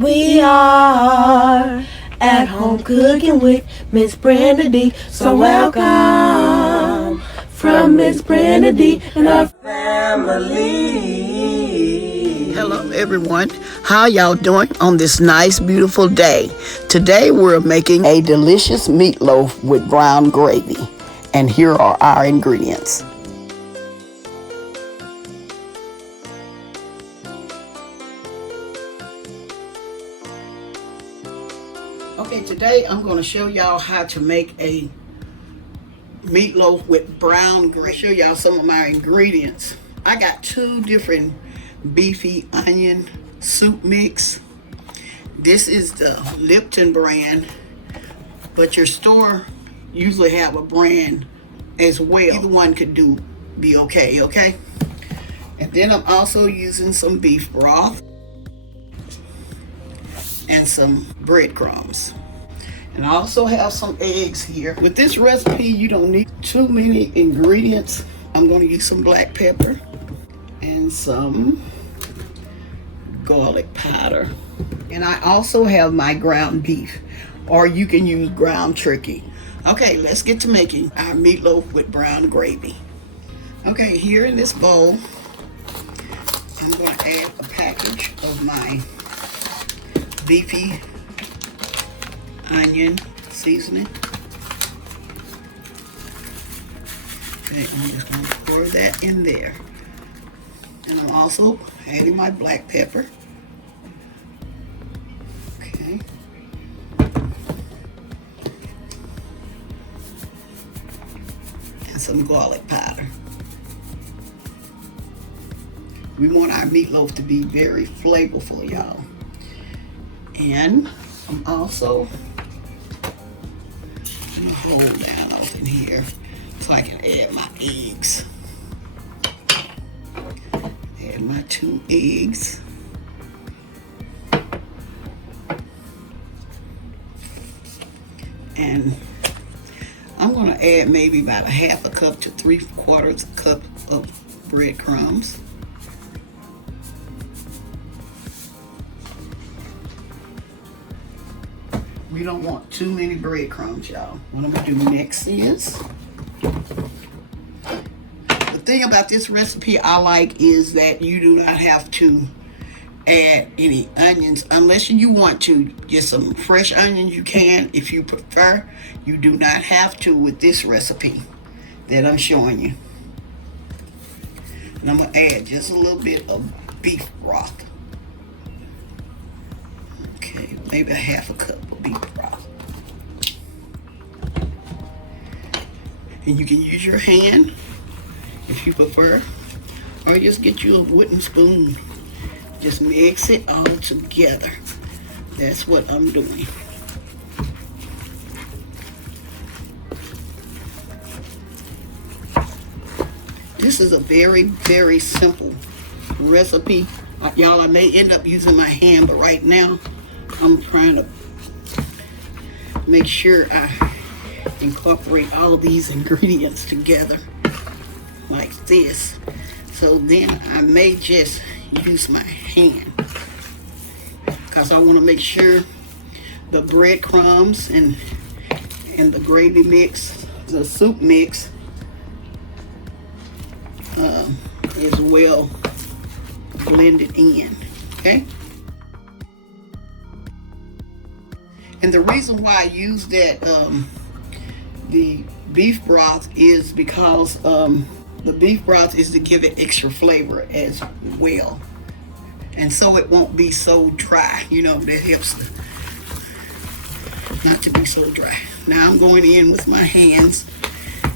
We are at home cooking with Miss Brenda Dee. So welcome from Miss Brenda Dee and our family. Hello everyone, how y'all doing on this nice beautiful day? Today we're making a delicious meatloaf with brown gravy, and here are our ingredients. Okay, today I'm going to show y'all how to make a meatloaf with brown gravy. Show y'all some of my ingredients. I got 2 different beefy onion soup mix. This is the Lipton brand, but your store usually have a brand as well. Either one could be okay? And then I'm also using some beef broth and some breadcrumbs. And I also have some eggs here. With this recipe, you don't need too many ingredients. I'm going to use some black pepper and some garlic powder. And I also have my ground beef, or you can use ground turkey. Okay, let's get to making our meatloaf with brown gravy. Okay, here in this bowl, I'm going to add a package of my beefy onion seasoning. Okay, I'm just going to pour that in there. And I'm also adding my black pepper. Okay. And some garlic powder. We want our meatloaf to be very flavorful, y'all. And I'm also going to hold down off in here so I can add my eggs. Add my 2 eggs. And I'm going to add maybe about a 1/2 cup to 3/4 cup of breadcrumbs. We don't want too many breadcrumbs, y'all. What I'm going to do next is, the thing about this recipe I like is that you do not have to add any onions unless you want to. Get some fresh onions, you can if you prefer. You do not have to with this recipe that I'm showing you. And I'm going to add just a little bit of beef broth. Okay, maybe a 1/2 cup of beef broth. And you can use your hand if you prefer, or just get you a wooden spoon. Just mix it all together. That's what I'm doing. This is a very, very simple recipe. Y'all, I may end up using my hand, but right now I'm trying to make sure I incorporate all of these ingredients together like this. So then I may just use my hand because I want to make sure the breadcrumbs and the gravy mix, the soup mix, is well blended in. Okay. And the reason why I use that the beef broth is because the beef broth is to give it extra flavor as well, and so it won't be so dry. You know, that helps not to be so dry. Now I'm going in with my hands,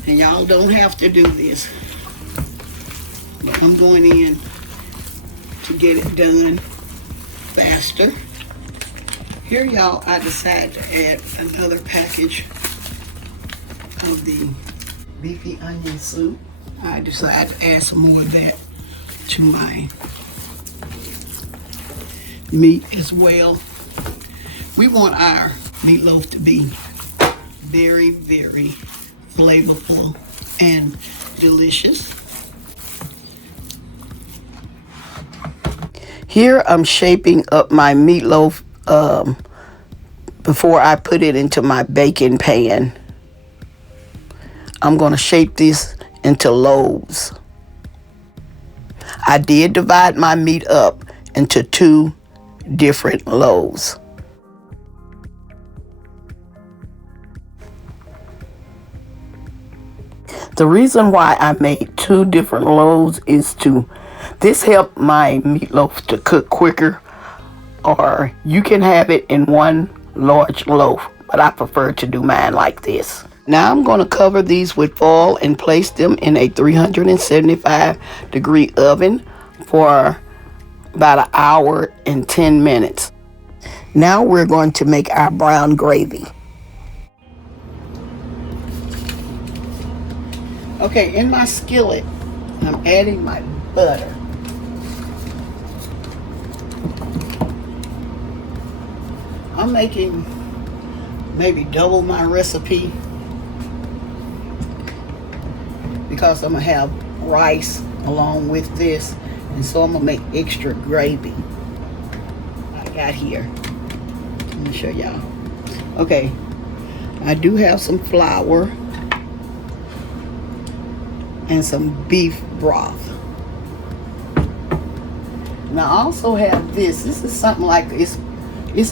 and y'all don't have to do this, but I'm going in to get it done faster. Here, y'all, I decided to add another package of the beefy onion soup. I decided to add some more of that to my meat as well. We want our meatloaf to be very, very flavorful and delicious. Here I'm shaping up my meatloaf before I put it into my baking pan. I'm going to shape this into loaves. I did divide my meat up into 2 different loaves. The reason why I made 2 different loaves is this helped my meatloaf to cook quicker, or you can have it in 1 large loaf, but I prefer to do mine like this. Now I'm going to cover these with foil and place them in a 375-degree oven for about 1 hour and 10 minutes. Now we're going to make our brown gravy. Okay, in my skillet, I'm adding my butter. I'm making maybe double my recipe because I'm going to have rice along with this, and so I'm going to make extra gravy. I got here. Let me show y'all. Okay, I do have some flour and some beef broth. And I also have this. This is something like it's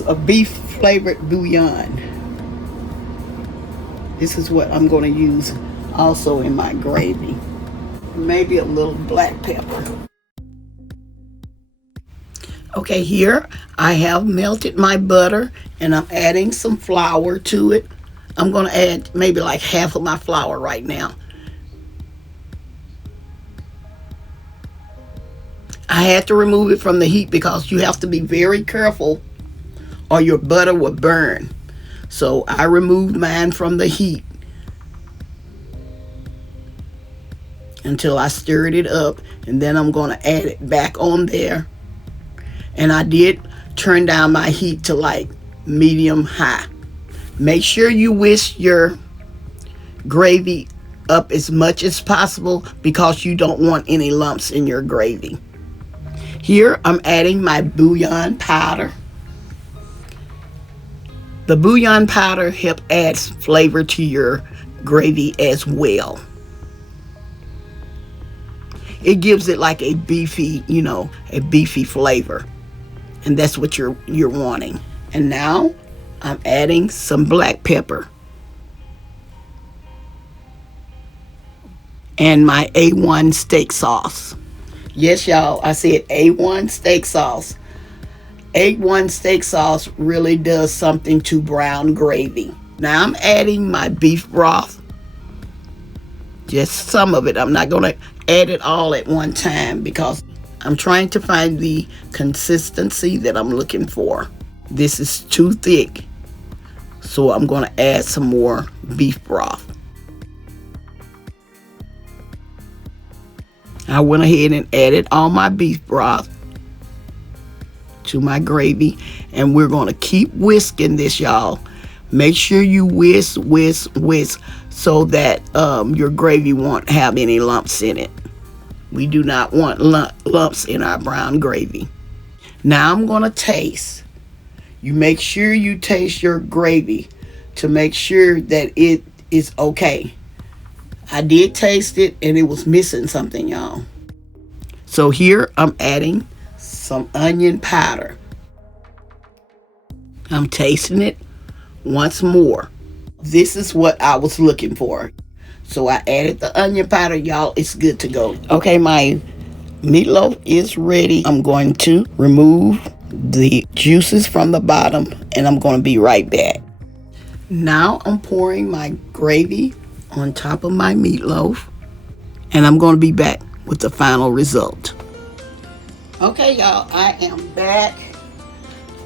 a beef flavored bouillon. This is what I'm going to use also in my gravy. Maybe a little black pepper. Okay, here I have melted my butter and I'm adding some flour to it. I'm going to add maybe like half of my flour right now. I had to remove it from the heat because you have to be very careful or your butter will burn. So I removed mine from the heat until I stirred it up, and then I'm going to add it back on there. And I did turn down my heat to like medium high. Make sure you whisk your gravy up as much as possible because you don't want any lumps in your gravy. Here I'm adding my bouillon powder. The bouillon powder helps add flavor to your gravy as well. It gives it like a beefy, a beefy flavor. And that's what you're wanting. And now I'm adding some black pepper. And my A1 steak sauce. Yes, y'all, I said A1 steak sauce. A1 steak sauce really does something to brown gravy. Now I'm adding my beef broth. Just some of it. I'm not going to add it all at one time because I'm trying to find the consistency that I'm looking for. This is too thick, so I'm going to add some more beef broth. I went ahead and added all my beef broth to my gravy, and we're going to keep whisking this, y'all. Make sure you whisk so that your gravy won't have any lumps in it. We do not want lumps in our brown gravy. Now I'm going to taste. You make sure you taste your gravy to make sure that it is okay. I did taste it and it was missing something, y'all. So here I'm adding some onion powder. I'm tasting it once more. This is what I was looking for. So I added the onion powder, y'all. It's good to go. Okay, my meatloaf is ready. I'm going to remove the juices from the bottom and I'm going to be right back. Now I'm pouring my gravy on top of my meatloaf, and I'm going to be back with the final result. Okay, y'all, I am back.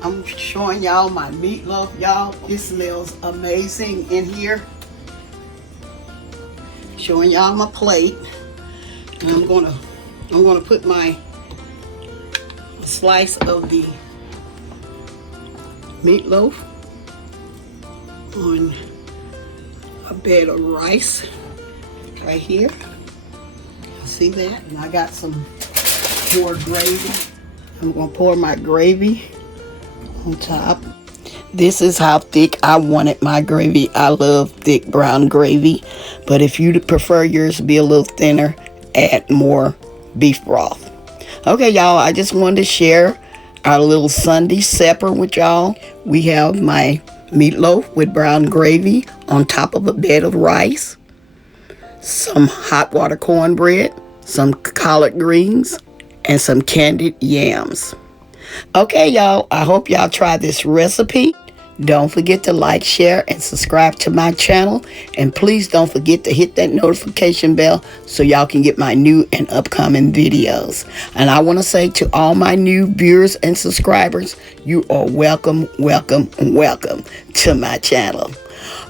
I'm showing y'all my meatloaf, y'all. It smells amazing in here. Showing y'all my plate, and I'm gonna put my slice of the meatloaf on a bed of rice right here. See that? And I got some poured gravy. I'm gonna pour my gravy on top. This is how thick I wanted my gravy. I love thick brown gravy, but if you prefer yours to be a little thinner, add more beef broth. Okay, y'all, I just wanted to share our little Sunday supper with y'all. We have my meatloaf with brown gravy on top of a bed of rice, some hot water cornbread, some collard greens, and some candied yams. Okay, y'all, I hope y'all try this recipe. Don't forget to like, share, and subscribe to my channel. And please don't forget to hit that notification bell so y'all can get my new and upcoming videos. And I want to say to all my new viewers and subscribers, you are welcome, welcome, welcome to my channel.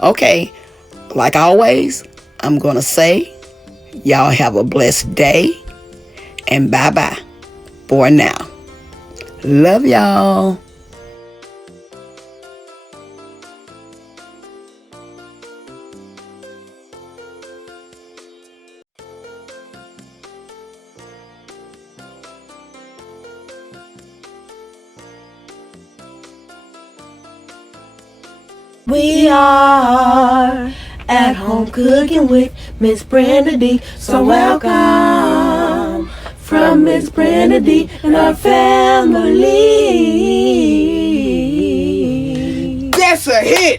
Okay, like always, I'm going to say, y'all have a blessed day. And bye-bye for now. Love y'all. We are at home cooking with Miss Brenda Dee. So welcome from Miss Brenda Dee and her family. That's a hit.